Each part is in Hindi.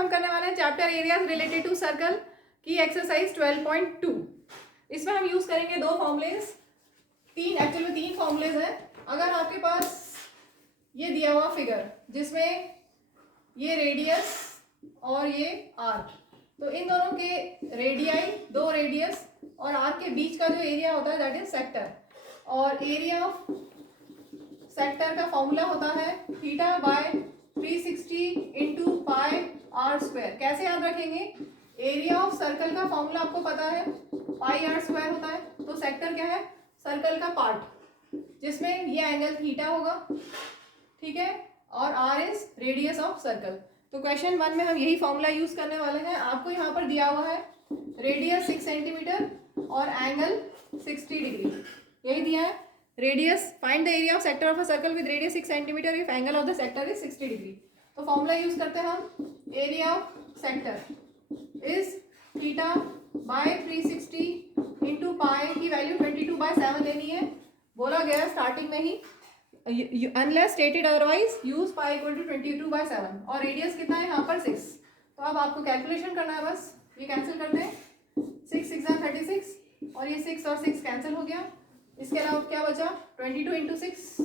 हम करने वाले हैं chapter areas related to circle की एक्सरसाइज 12.2। इसमें हम यूज करेंगे दो फॉर्मुलेज, तीन फॉर्मुलेज हैं। अगर आपके पास ये दिया हुआ फिगर जिसमें ये रेडियस और ये आर्क, तो इन दोनों के रेडियाई, दो रेडियस और आर्क के बीच का जो एरिया होता है दैट इज सेक्टर, और एरिया ऑफ सेक्टर का फॉर्मूला होता है theta by 360 into pi are square. कैसे याद रखेंगे? एरिया ऑफ सर्कल का फॉर्मूला आपको पता है, पाई आर स्क्वायर होता है। तो सेक्टर क्या है? सर्कल का पार्ट जिसमें ये एंगल थीटा होगा, ठीक है, और R is radius of circle. तो क्वेश्चन 1 में हम यही फॉर्मूला यूज करने वाले हैं। आपको यहाँ पर दिया हुआ है रेडियस 6 सेंटीमीटर और एंगल 60 डिग्री, यही दिया है। Radius, find the area of sector of a circle with radius 6 centimetre if angle of the sector is 60 degree. तो फॉर्मूला यूज करते हैं हम, area of sector is theta by 360 into pi की वैल्यू 22/7 लेनी है। बोला गया स्टार्टिंग में ही, unless stated otherwise use pi equal to 22/7, और रेडियस कितना है यहाँ पर 6। तो अब आपको कैलकुलेशन करना है, बस ये कैंसिल करते हैं, 6 6 36 और ये 6 और 6 कैंसिल हो गया। इसके अलावा क्या बचा? 22 इंटू 6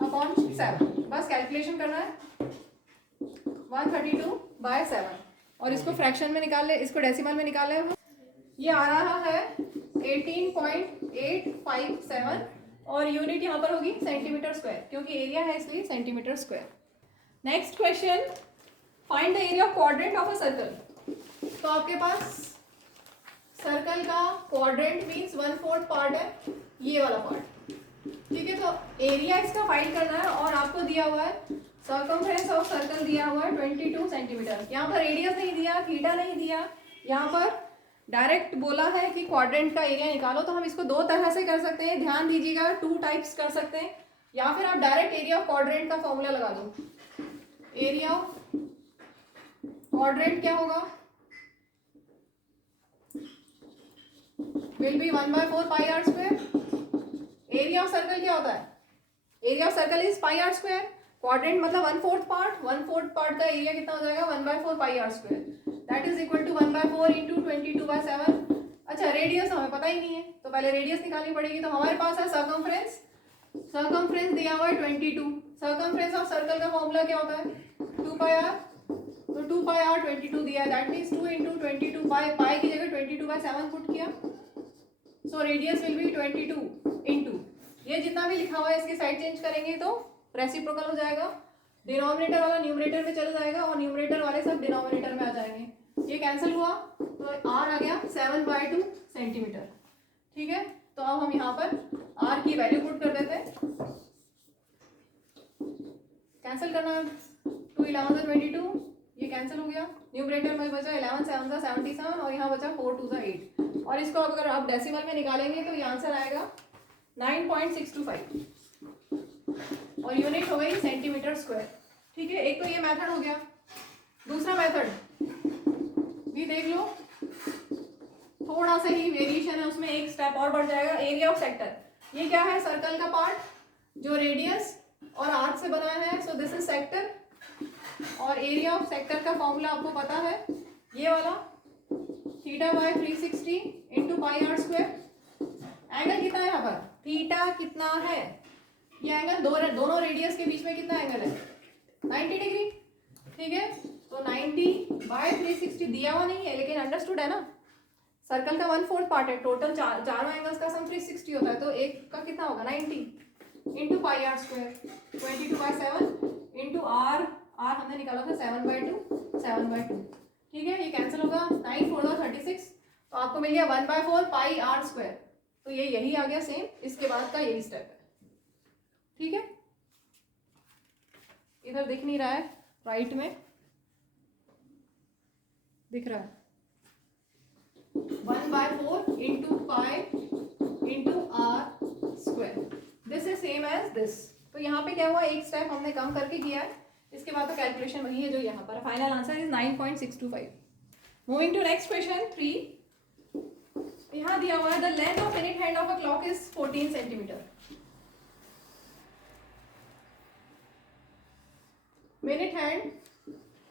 अपॉन 7। बस कैलकुलेशन करना है, 132/7, और इसको फ्रैक्शन में निकाल ले, इसको डेसिमल में निकाल ले। ये आ रहा है 18.857 और यूनिट यहाँ पर होगी सेंटीमीटर स्क्वायर, क्योंकि एरिया है इसलिए centimetre square. Next question, find the area of quadrant of a circle. तो आपके पास सर्कल का क्वाड्रेंट मीन्स 1/4 पार्ट है, ये वाला पार्ट, ठीक है। तो एरिया इसका फाइंड करना है, और आपको दिया हुआ है सर्कमफ्रेंस ऑफ सर्कल दिया हुआ है 22 सेंटीमीटर। यहाँ पर रेडियस नहीं दिया, थीटा नहीं दिया, यहाँ पर डायरेक्ट बोला है कि क्वाड्रेंट का एरिया निकालो। तो हम इसको दो तरह से कर सकते हैं, ध्यान दीजिएगा, 2 टाइप्स कर सकते हैं, या फिर आप डायरेक्ट एरिया ऑफ क्वाड्रेंट का फॉर्मूला लगा दो। एरिया ऑफ क्वाड्रेंट क्या होगा? Will be 1/4 pi are square. Area of circle क्या होता है? Area of circle is pi are square. Quadrant मतलब 1/4 पार्ट, 1/4 पार्ट का एरिया कितना हो जाएगा? 1/4 pi are square, that is equal to 1/4 into 22/7। अच्छा, रेडियस हमें पता ही नहीं है, तो पहले रेडियस निकालनी पड़ेगी। तो हमारे पास है सर्कमफ्रेंस, सर्कमफ्रेंस दिया हुआ है 22। सर्कमफ्रेंस ऑफ सर्कल का फॉर्मूला क्या होता है? 2 पाई आर। तो 2 पाई आर 22 दिया है, दैट मीन्स 2 इंटू 22 पाई, पाई की जगह 22/7 पुट किया। So radius will be 22 into, ये जितना भी लिखा हुआ है इसकी साइड चेंज करेंगे तो रेसिप्रोकल हो जाएगा, डिनोमिनेटर वाला न्यूमरेटर में चला जाएगा और न्यूमरेटर वाले सब डिनोमिनेटर में आ जाएंगे। ये कैंसिल हुआ तो आर आ गया 7/2 सेंटीमीटर, ठीक है। तो अब हम यहाँ पर आर की वैल्यू पुट कर देते हैं, कैंसिल करना है, 2 11 22, ये कैंसिल हो गया। न्यूमरेटर में बचा 11 7 77 और यहाँ बचा 4 2 8, और इसको अगर आप डेसिमल में निकालेंगे तो ये आंसर आएगा 9.625, और यूनिट हो गई सेंटीमीटर स्क्वायर, ठीक है। एक तो ये मेथड हो गया। दूसरा मेथड भी देख लो, थोड़ा सा ही वेरिएशन है उसमें, एक स्टेप और बढ़ जाएगा। एरिया ऑफ सेक्टर, ये क्या है? सर्कल का पार्ट जो रेडियस और आर्क से बना है, सो दिस इज सेक्टर। और एरिया ऑफ सेक्टर का फॉर्मूला आपको पता है, ये वाला theta by 360 into pi are square. Angle कितना है यहाँ पर? थीटा कितना है? ये एंगल दोनों रेडियस के बीच में कितना एंगल है? 90 डिग्री, ठीक है। तो 90/360 दिया हुआ नहीं है लेकिन अंडरस्टूड है ना, सर्कल का 1/4 पार्ट है, टोटल चारों एंगल्स का सम 360 होता है, तो एक का कितना होगा? 90 into pi are square 22/7 into R, R हमने निकाला था 7/2, ठीक है। ये कैंसिल होगा, 9 4 36, तो आपको मिल गया 1/4 पाई आर स्क्वायर। तो ये यही आ गया सेम, इसके बाद का यही स्टेप है, ठीक है। इधर दिख नहीं रहा है, राइट में दिख रहा है 1/4 into pi into R square, this is same as this. तो यहाँ पे क्या हुआ? एक स्टेप हमने कम करके किया है, इसके बाद तो कैलकुलेशन वही है जो यहाँ पर। Final answer is 9.625। Moving to next question 3। यहाँ दिया हुआ है the length of minute hand of a clock is 14 centimetre. Minute hand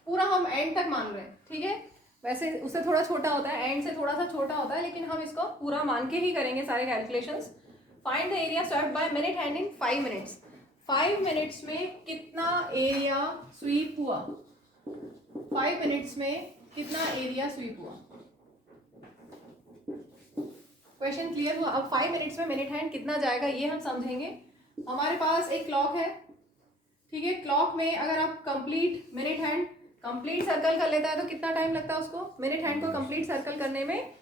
पूरा हम एंड तक मान रहे हैं, ठीक है। वैसे उससे थोड़ा छोटा होता है, एंड से थोड़ा सा छोटा होता है, लेकिन हम इसको पूरा मान के ही करेंगे सारे calculations. Find the area swept by minute hand in 5 minutes. 5 minutes में कितना एरिया स्वीप हुआ, 5 मिनट्स में कितना एरिया स्वीप हुआ। क्वेश्चन क्लियर हुआ। अब 5 मिनट्स में मिनट हैंड कितना जाएगा ये हम समझेंगे। हमारे पास एक क्लॉक है, ठीक है। क्लॉक में अगर आप complete minute hand complete circle कर लेता है तो कितना टाइम लगता है उसको, मिनट हैंड को कंप्लीट सर्कल करने में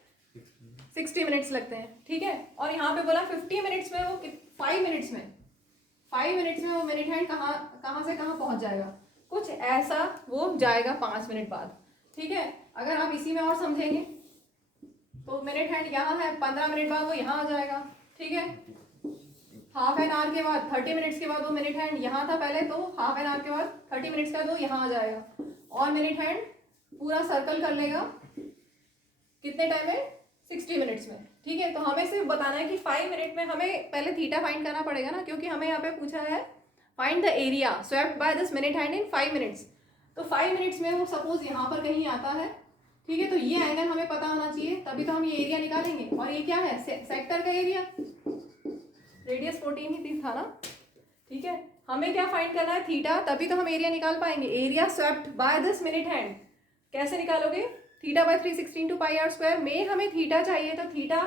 60 मिनट्स लगते हैं, ठीक है। और यहाँ पे बोला 50 मिनट्स में वो 5 मिनट्स में वो मिनट हैंड कहाँ से कहाँ पहुंच जाएगा, कुछ ऐसा वो जाएगा 5 मिनट बाद, ठीक है। अगर आप इसी में और समझेंगे तो मिनट हैंड यहाँ है, 15 मिनट बाद वो यहाँ आ जाएगा, ठीक है। हाफ एन आवर के बाद 30 मिनट्स के बाद वो मिनट हैंड यहाँ था पहले, तो हाफ एन आवर के बाद 30 मिनट्स का वो यहाँ आ जाएगा, और मिनट हैंड पूरा सर्कल कर लेगा कितने टाइम में, 60 मिनट्स में, ठीक है। तो हमें सिर्फ बताना है कि 5 मिनट में हमें पहले थीटा फाइंड करना पड़ेगा ना, क्योंकि हमें यहाँ पे पूछा है find the area swept by this minute hand in 5 minutes. तो 5 मिनट्स में वो सपोज यहाँ पर कहीं आता है, ठीक है। तो ये एंगल हमें पता होना चाहिए, तभी तो हम ये एरिया निकालेंगे। और ये क्या है, सेक्टर का एरिया, रेडियस 14 ही था ना, ठीक है। हमें क्या फाइंड करना है, थीटा, तभी तो हम एरिया निकाल पाएंगे। Area swept by this minute hand कैसे निकालोगे, theta by 316 to pi are square में हमें थीटा चाहिए, तो थीटा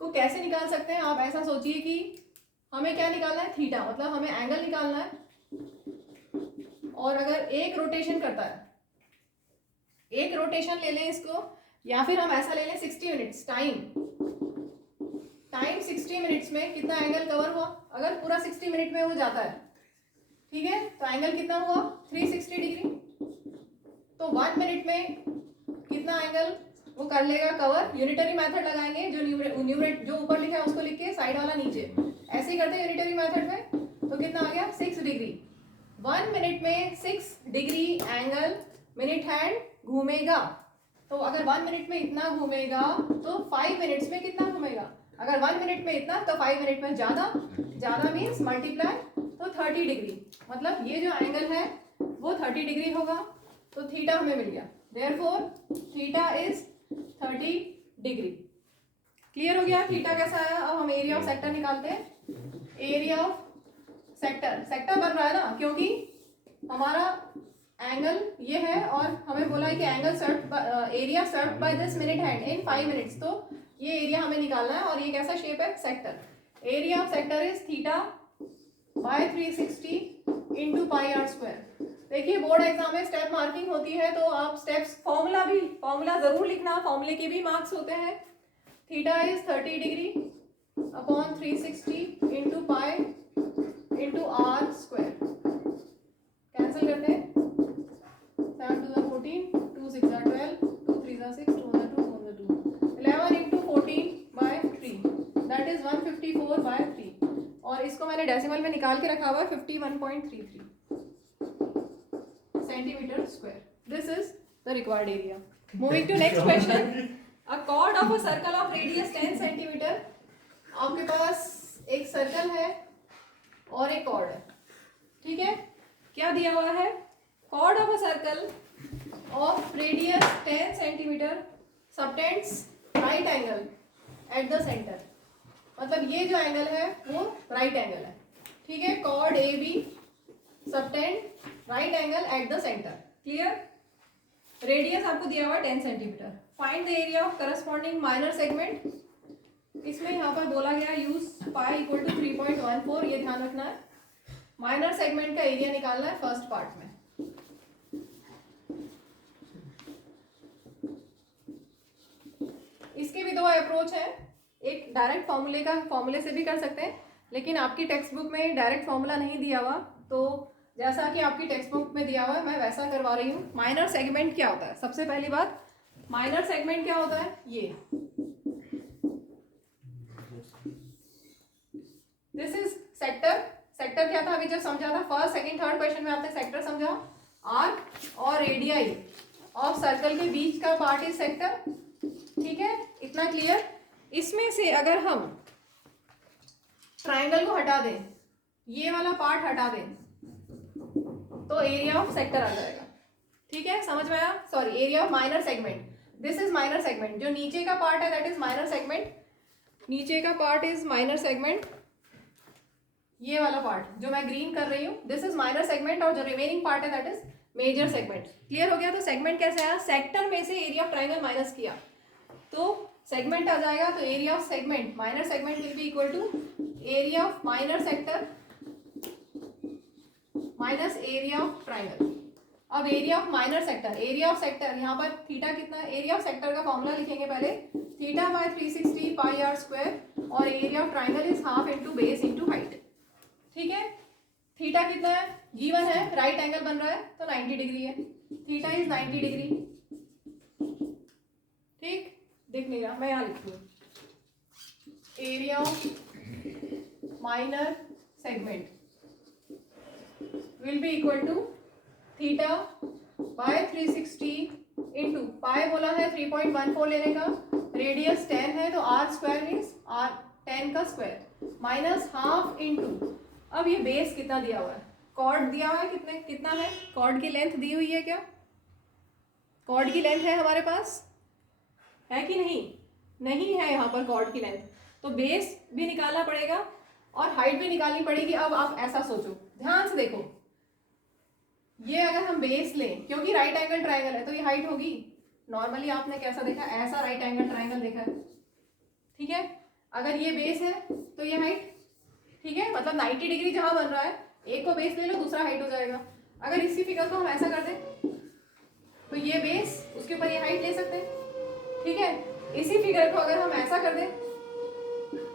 को कैसे निकाल सकते हैं। आप ऐसा सोचिए कि हमें क्या निकालना है, थीटा, मतलब हमें एंगल निकालना है। और अगर एक रोटेशन करता है, एक रोटेशन ले लें इसको, या फिर हम ऐसा ले लें 60 मिनट्स टाइम 60 मिनट्स में कितना एंगल कवर हुआ। अगर पूरा 60 मिनट में वो जाता है, ठीक है, तो एंगल कितना हुआ 360 डिग्री। तो 1 मिनट में कितना एंगल वो कर लेगा कवर। यूनिटरी मेथड लगाएंगे, जो ऊपर लिखा है उसको लिख के साइड वाला नीचे, ऐसे ही करते हैं यूनिटरी मेथड में। तो कितना आ गया 6 डिग्री। 1 मिनट में 6 डिग्री एंगल मिनट हैंड घूमेगा। तो अगर 1 मिनट में इतना घूमेगा तो 5 मिनट्स में कितना घूमेगा। अगर 1 मिनट में इतना तो 5 मिनट में ज़्यादा मीन्स मल्टीप्लाई, तो 30 डिग्री, मतलब ये जो एंगल है वो 30 डिग्री होगा। तो थीटा हमें मिल गया, therefore theta is 30 degree. Clear हो गया थीटा कैसा आया। अब हम एरिया ऑफ सेक्टर निकालते हैं। एरिया ऑफ सेक्टर बन रहा है ना, क्योंकि हमारा एंगल ये है और हमें बोला है कि area served by this minute hand in 5 minutes. तो ये एरिया हमें निकालना है, और ये कैसा शेप है, sector. Area of sector is theta by 360 into pi are square. देखिए बोर्ड एग्जाम में स्टेप मार्किंग होती है, तो आप स्टेप्स फॉर्मूला जरूर लिखना, फॉर्मूले के भी मार्क्स होते हैं। Theta is 30 degree upon 360 into pi into R square. Cancel करते हैं, 7 2 14, 2 6 12, 2 3 6, 2 2 11 into 14 by 3, that is 154 by 3। और इसको मैंने डेसिमल में निकाल के रखा हुआ है 51.33 centimetre square. This is the required area. Moving to next question. A chord of a circle of radius 10 centimetre. आपके पास एक सर्कल है और एक कॉर्ड है, ठीक है। क्या दिया हुआ है, chord of a circle of radius 10 centimetre subtends right angle at the centre. मतलब ये जो एंगल है वो राइट एंगल है, ठीक है। Chord A B subtend right angle at the centre. Clear. Radius आपको दिया हुआ है 10 centimetre. Find the area of corresponding minor segment. इसमें यहाँ पर बोला गया यूज पाई इक्वल टू 3.14, ये ध्यान रखना है। माइनर सेगमेंट का एरिया निकालना है फर्स्ट पार्ट में। इसके भी दो अप्रोच है, एक डायरेक्ट फॉर्मूले से भी कर सकते हैं, लेकिन आपकी टेक्स्ट बुक में डायरेक्ट फॉर्मूला नहीं दिया हुआ, तो जैसा कि आपकी टेक्स्ट बुक में दिया हुआ है मैं वैसा करवा रही हूँ। माइनर सेगमेंट क्या होता है, सबसे पहली बात माइनर सेगमेंट क्या होता है, ये दिस इज सेक्टर। सेक्टर क्या था अभी जो समझा था फर्स्ट सेकंड थर्ड क्वेश्चन में आपने सेक्टर समझा। आर्क और रेडियाई ऑफ सर्कल के बीच का पार्ट इज सेक्टर, ठीक है, इतना क्लियर। इसमें से अगर हम ट्रायंगल को हटा दें, ये वाला पार्ट हटा दें, तो एरिया ऑफ सेक्टर आ जाएगा। ठीक है, समझ में आया? Sorry, area of minor segment, this is minor segment, जो नीचे का पार्ट है दैट इज माइनर सेगमेंट, नीचे का पार्ट इज माइनर सेगमेंट, ये वाला पार्ट जो मैं ग्रीन कर रही हूँ दिस इज माइनर सेगमेंट, और जो रिमेनिंग पार्ट है that is major segment. Clear हो गया? तो सेगमेंट कैसे आया? सेक्टर में से एरिया ऑफ ट्राइंगल माइनस किया तो सेगमेंट आ जाएगा, तो area of segment minor segment will be equal to area of minor sector minus area of triangle. अब area of minor sector, area of sector यहाँ पर थीटा कितना है, एरिया ऑफ सेक्टर का फॉर्मूला लिखेंगे पहले, theta by 360 pi are square, और area of triangle is half into base into height. ठीक है, थीटा कितना है, गिवन है, राइट एंगल बन रहा है तो 90 डिग्री है, थीटा इज 90 डिग्री। ठीक, दिख नहीं रहा, मैं यहाँ लिखती हूँ, area of minor segment will be equal to theta by 360 into pi बोला है 3.14 लेने का, रेडियस 10 है तो आर स्क्वायर मीन्स आर 10 का स्क्वायर माइनस हाफ इंटू, अब ये बेस कितना दिया हुआ है, कॉर्ड दिया हुआ है, कितना है, कॉर्ड की लेंथ दी हुई है क्या, कॉर्ड की लेंथ है हमारे पास, है कि नहीं? नहीं है यहाँ पर कॉर्ड की लेंथ, तो बेस भी निकालना पड़ेगा और हाइट भी निकालनी पड़ेगी। अब आप ऐसा सोचो, ध्यान से देखो, ये अगर हम बेस लें, क्योंकि राइट एंगल ट्राइंगल है तो ये हाइट होगी, नॉर्मली आपने कैसा देखा, ऐसा राइट एंगल ट्राइंगल देखा है, ठीक है, अगर ये बेस है तो ये हाइट, ठीक है, मतलब 90 डिग्री जहां बन रहा है, एक को बेस ले लो दूसरा हाइट हो जाएगा। अगर इसी फिगर को हम ऐसा कर दें तो ये बेस, उसके ऊपर ये हाइट ले सकते हैं, ठीक है, इसी फिगर को अगर हम ऐसा कर दें,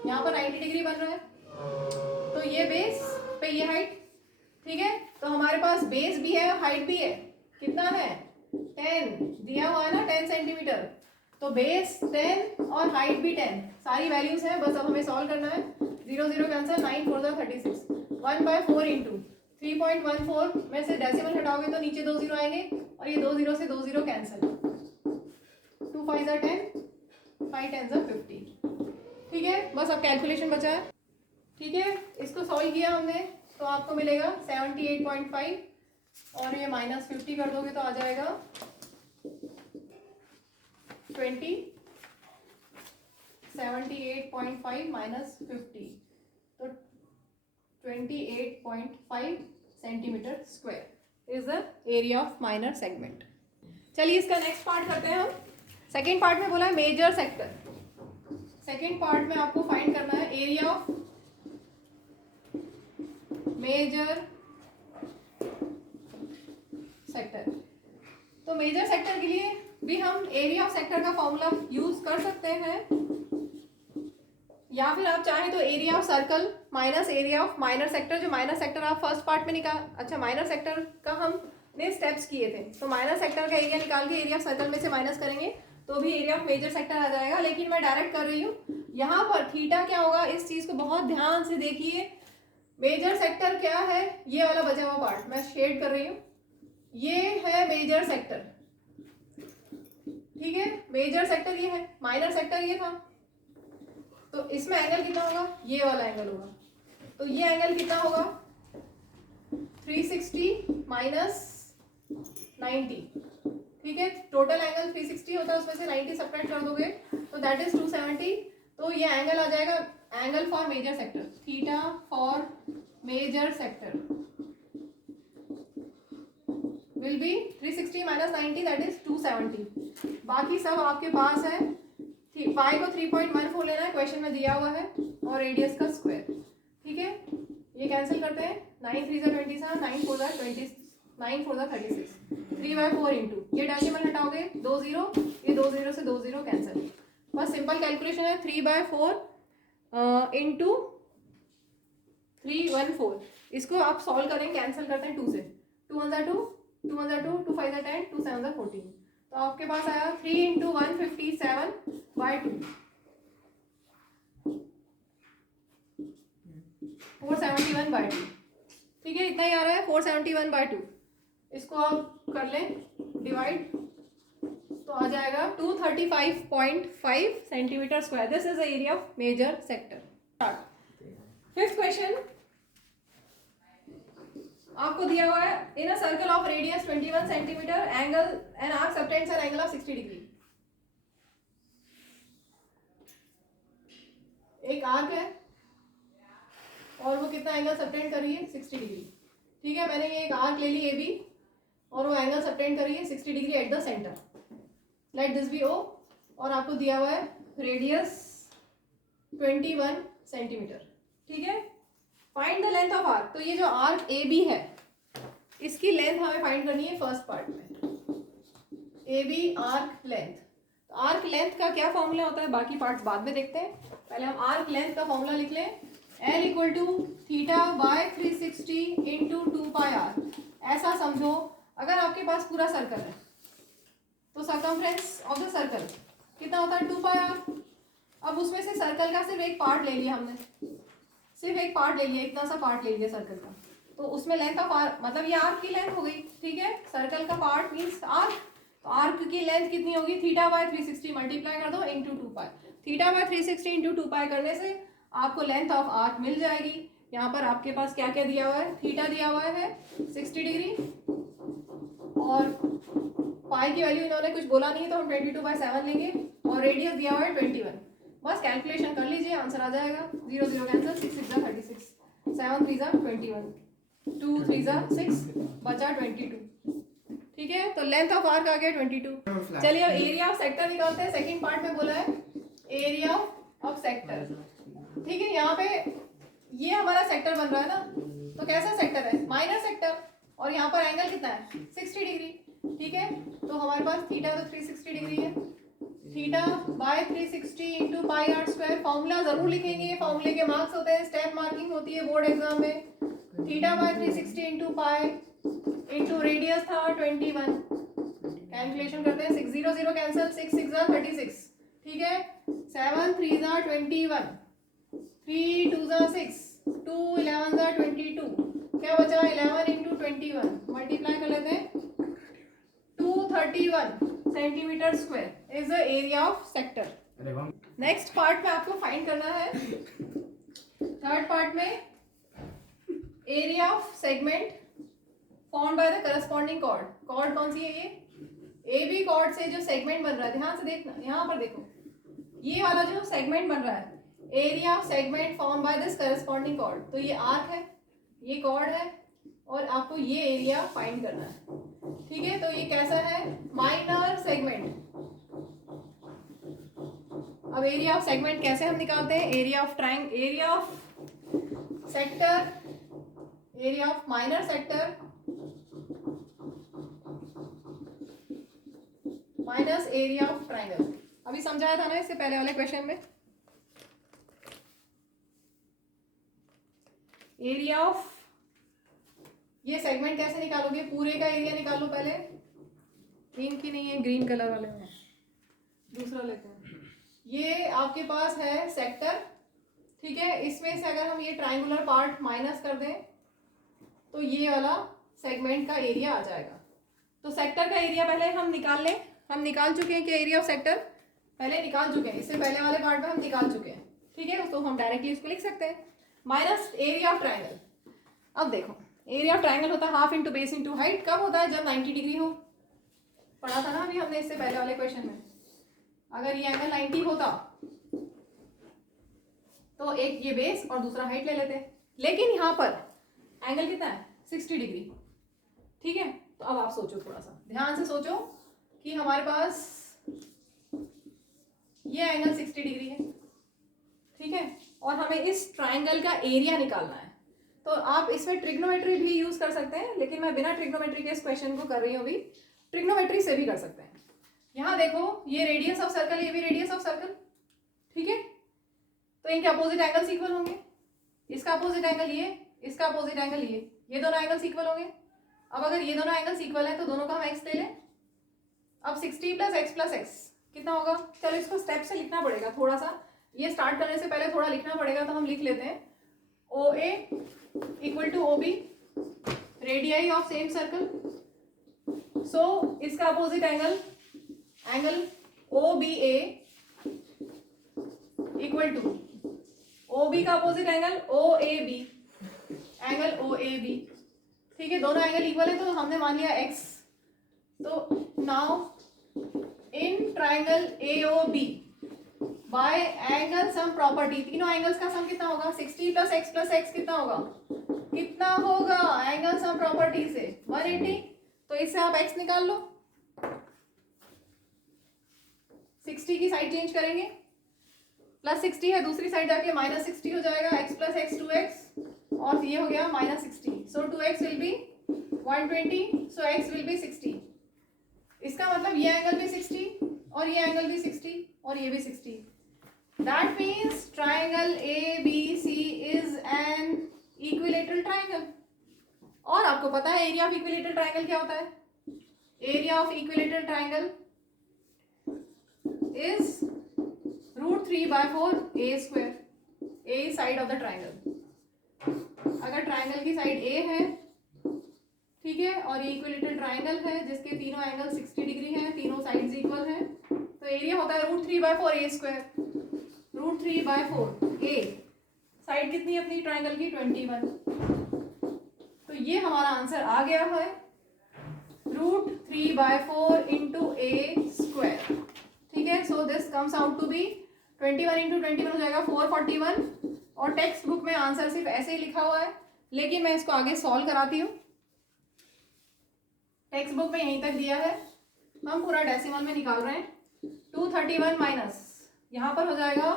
यहाँ पर 90 डिग्री बन रहा है तो ये बेस पे ये हाइट, ठीक है, तो हमारे पास बेस भी है और हाइट भी है, कितना है, 10 दिया हुआ है ना, 10 सेंटीमीटर, तो बेस 10 और हाइट भी 10, सारी वैल्यूज है, बस अब हमें सॉल्व करना है, 0 0 कैंसिल, 9 4 36, 1/4 इंटू 3.14 में से डेसिमल हटाओगे तो नीचे 2 0 आएंगे और ये 2 0 से 2 0 कैंसिल, 2 5 10, 5 10 50, ठीक है, बस अब कैलकुलेशन बचा है, ठीक है, इसको सॉल्व किया हमने तो आपको मिलेगा 78.5 और ये माइनस 50 कर दोगे तो आ जाएगा 20, 78.5 माइनस 50 तो 28.5 centimetre square is the area of minor segment. चलिए इसका नेक्स्ट पार्ट करते हैं हम। सेकेंड पार्ट में बोला है मेजर सेक्टर, सेकेंड पार्ट में आपको फाइंड करना है एरिया ऑफ मेजर सेक्टर। तो मेजर सेक्टर के लिए भी हम एरिया ऑफ सेक्टर का फॉर्मूला यूज कर सकते हैं, या फिर आप चाहें तो area of circle minus area of minor sector, जो माइनर सेक्टर आप फर्स्ट पार्ट में निकाल, अच्छा माइनर सेक्टर का हमने स्टेप्स किए थे, तो माइनर सेक्टर का एरिया निकाल के एरिया ऑफ सर्कल में से माइनस करेंगे तो भी एरिया ऑफ मेजर सेक्टर आ जाएगा, लेकिन मैं डायरेक्ट कर रही हूँ। यहाँ पर थीटा क्या होगा, इस चीज को बहुत ध्यान से देखिए, मेजर सेक्टर क्या है, ये वाला बचा हुआ पार्ट मैं शेड कर रही हूँ, ये है मेजर सेक्टर, ठीक है, मेजर सेक्टर ये है, माइनर सेक्टर ये था, तो इसमें एंगल कितना होगा, ये वाला एंगल होगा, तो ये एंगल कितना होगा 360 माइनस 90, ठीक है, टोटल एंगल 360 होता है, उसमें से 90 सब्ट्रैक्ट कर दोगे तो दैट इज 270, तो ये एंगल आ जाएगा, angle for major sector, theta for major sector will be 360 minus 90 that is 270। बाकी सब आपके पास है, पाई को 3.14 लेना है, क्वेश्चन में दिया हुआ है, और रेडियस का स्क्वायर, ठीक है, ये कैंसिल करते हैं, 9 3 27, 9 4 20, 9 4 36, 3/4 इंटू, ये डेसिमल हटाओगे 2 0, ये 2 0 से 2 0 कैंसिल, बस सिंपल कैलकुलेशन है, 3/4 इंटू 314, इसको आप सॉल्व करें, कैंसिल करते हैं 2 से, 2 1 2, 2 1 2, 2 5 10, 2 7 14, तो आपके पास आया 3 इंटू 157/2, 471/2, ठीक है, इतना ही आ रहा है 471/2, इसको आप कर लें डिवाइड तो आ जाएगा 235.5 centimetre square, this is the area of major sector. Fifth question, आपको दिया हुआ है in a circle of radius 21 centimetre angle and arc subtends an angle of 60 degree. एक आर्क है और वो कितना एंगल सबटेंड कर रही है 60 डिग्री। ठीक है, मैंने ये एक आर्क ले ली ए बी और वो एंगल सबटेंड कर रही है 60 degree at the centre. Let this be O और आपको दिया हुआ है रेडियस 21 सेंटीमीटर। ठीक है, find the length of arc. तो ये जो आर्क ए बी है इसकी लेंथ हमें फाइंड करनी है फर्स्ट पार्ट में, ए बी आर्क लेंथ। तो आर्क लेंथ का क्या फॉर्मूला होता है, बाकी पार्ट्स बाद में देखते हैं। पहले हम आर्क लेंथ का फॉर्मूला लिख लें, L equal to theta by 360 into 2 pi R. ऐसा समझो अगर आपके पास पूरा सर्कल है तो सर्कमफ्रेंस ऑफ द सर्कल कितना होता है 2 पाई आर। अब उसमें से सर्कल का सिर्फ एक पार्ट ले लिया हमने, सिर्फ एक पार्ट ले लिया, इतना सा पार्ट ले लिया सर्कल का, तो उसमें लेंथ ऑफ आर्क मतलब ये आर्क की लेंथ हो गई। ठीक है, सर्कल का पार्ट मीन्स आर्क, तो आर्क की लेंथ कितनी होगी थीटा बाय 360 मल्टीप्लाई कर दो into 2 pi. Theta by 360 into 2 पाई करने से आपको लेंथ ऑफ आर्क मिल जाएगी। यहाँ पर आपके पास क्या क्या दिया हुआ है, थीटा दिया हुआ है 60 डिग्री और पाई की वैल्यू इन्होंने कुछ बोला नहीं है तो हम 22/7 लेंगे और रेडियस दिया हुआ है 21। बस कैलकुलेशन कर लीजिए, आंसर आ जाएगा। 0 0 कैंसिल, 6 6 36, 7 3 21, 2 3 6 बचा 22। ठीक है, तो लेंथ ऑफ आर्क आ गया 22। चलिए अब एरिया ऑफ सेक्टर निकालते हैं। सेकंड पार्ट में बोला है एरिया ऑफ सेक्टर। ठीक है, यहाँ पे ये हमारा सेक्टर बन रहा है ना, तो कैसा सेक्टर है माइनर सेक्टर और यहाँ पर एंगल कितना है 60 डिग्री। ठीक है, तो हमारे पास थीटा तो 360 डिग्री है, theta by 360 into pi are square. Formula जरूर लिखेंगे, फॉर्मूले के मार्क्स होते हैं, स्टेप मार्किंग होती है बोर्ड एग्जाम में। Theta by 360 into pi into radius था 21। कैलकुलेशन करते हैं, 6 0 0 कैंसिल, 6 6 36। ठीक है, 7 3 21, 3 2 6, 2 11 22। क्या बचा 11 इंटू 21 मल्टीप्लाई कर लेते हैं 231 centimetre square is the area of sector. Next part में आपको फाइंड करना है, थर्ड पार्ट में area of segment formed by the corresponding chord. Chord कौन सी है, ये ए बी कॉर्ड से जो सेगमेंट बन रहा है, ध्यान से देखना, यहाँ पर देखो ये वाला जो सेगमेंट बन रहा है area of segment form by this corresponding chord. तो ये आर्क है, ये कॉर्ड है और आपको ये एरिया फाइंड करना है। ठीक है, तो ये कैसा है माइनर सेगमेंट। अब एरिया ऑफ सेगमेंट कैसे हम निकालते हैं, area of triangle, area of sector, area of minor sector minus area of triangle. अभी समझाया था ना इससे पहले वाले क्वेश्चन में। एरिया ऑफ, ये सेगमेंट कैसे निकालोगे, पूरे का एरिया निकालो पहले। ग्रीन की नहीं है, ग्रीन कलर वाले में दूसरा लेते हैं। ये आपके पास है सेक्टर। ठीक है, इसमें से अगर हम ये ट्रायंगुलर पार्ट माइनस कर दें तो ये वाला सेगमेंट का एरिया आ जाएगा। तो सेक्टर का एरिया पहले हम निकाल लें। हम निकाल चुके हैं कि एरिया ऑफ सेक्टर पहले निकाल चुके हैं, इससे पहले वाले पार्ट में हम निकाल चुके हैं। ठीक है, तो हम डायरेक्टली इसको लिख सकते हैं माइनस एरिया ऑफ ट्रायंगल। अब देखो एरिया ऑफ ट्रायंगल होता है half into base into height. कब होता है, जब 90 डिग्री हो। पढ़ा था ना अभी हमने इससे पहले वाले क्वेश्चन में। अगर ये एंगल 90 होता तो एक ये बेस और दूसरा हाइट ले लेते, लेकिन यहाँ पर एंगल कितना है 60 डिग्री। ठीक है, तो अब आप सोचो, थोड़ा सा ध्यान से सोचो कि हमारे पास ये एंगल 60 डिग्री है। ठीक है, और हमें इस ट्रायंगल का एरिया निकालना है। तो आप इसमें ट्रिग्नोमेट्री भी यूज कर सकते हैं, लेकिन मैं बिना ट्रिग्नोमेट्री के इस क्वेश्चन को कर रही हूँ। अभी ट्रिग्नोमेट्री से भी कर सकते हैं। यहाँ देखो ये रेडियस ऑफ सर्कल, ये भी रेडियस ऑफ सर्कल। ठीक है, तो इनके अपोजिट एंगल्स इक्वल होंगे। इसका अपोजिट एंगल ये, इसका अपोजिट एंगल ये दोनों एंगल्स इक्वल होंगे। अब अगर ये दोनों एंगल्स इक्वल है तो दोनों का हम एक्स ले लें। अब 60 + x कितना होगा, चलो इसको स्टेप से लिखना पड़ेगा थोड़ा सा, ये स्टार्ट करने से पहले थोड़ा लिखना पड़ेगा, तो हम लिख लेते हैं OA equal to OB, radii of same circle. So इसका opposite angle OBA equal to OB का opposite angle OAB, angle OAB। ठीक है, दोनों एंगल इक्वल है तो हमने मान लिया x। तो now in triangle AOB bye angle sum property, तीनों एंगल्स का सम कितना होगा? 60 प्लस x कितना होगा? कितना होगा एंगल सम प्रॉपर्टी से? 180। तो इससे आप x निकाल लो, 60 की साइड चेंज करेंगे, प्लस 60 है, दूसरी साइड जाके माइनस 60 हो जाएगा, x प्लस x 2x, और ये हो गया minus 60। So 2x will be 120, so x will be 60। इसका मतलब ये एंगल भी 60 और ये एंगल भी 60 और ये भी 60। That means triangle ABC is an equilateral triangle. और आपको पता है एरिया ऑफ इक्विलेटरल ट्राइंगल क्या होता है? Area of equilateral triangle is √3/4 a square, a side of the triangle. अगर ट्राइंगल की साइड a है, ठीक है, और ये इक्विलेटरल ट्राइंगल है जिसके तीनों एंगल 60 डिग्री हैं, तीनों साइड्स इक्वल हैं, तो एरिया होता है √3/4 a स्क्वायर। √3/4 a साइड कितनी है अपनी ट्राइंगल की? 21। तो ये हमारा आंसर आ गया है √3/4 इंटू a स्क्वायर। ठीक है, so this comes out to be 21 into 21 हो जाएगा 441। और टेक्स्ट बुक में आंसर सिर्फ ऐसे ही लिखा हुआ है, लेकिन मैं इसको आगे सॉल्व कराती हूँ। टेक्स्ट बुक में यहीं तक दिया है, हम पूरा डेसिमल में निकाल रहे हैं। 231 माइनस यहाँ पर हो जाएगा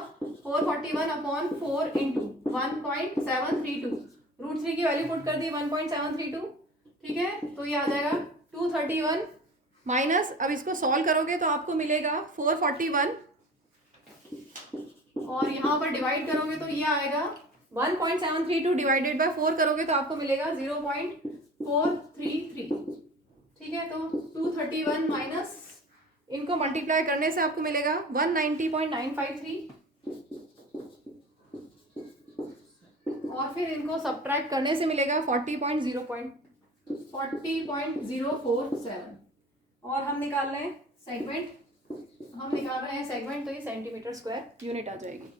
441 अपॉन 4 इंटू 1.732। √3 की वैल्यू पुट कर दी 1.732। ठीक है, तो ये आ जाएगा 231 माइनस, अब इसको सॉल्व करोगे तो आपको मिलेगा 441, और यहाँ पर डिवाइड करोगे तो ये आएगा 1.732 डिवाइडेड बाय 4 करोगे तो आपको मिलेगा 0.433। ठीक है, तो 231 माइनस, इनको मल्टीप्लाई करने से आपको मिलेगा 190.953, और फिर इनको सब्ट्रैक्ट करने से मिलेगा 40.047। और हम निकाल रहे हैं सेगमेंट, तो ये सेंटीमीटर स्क्वायर यूनिट आ जाएगी।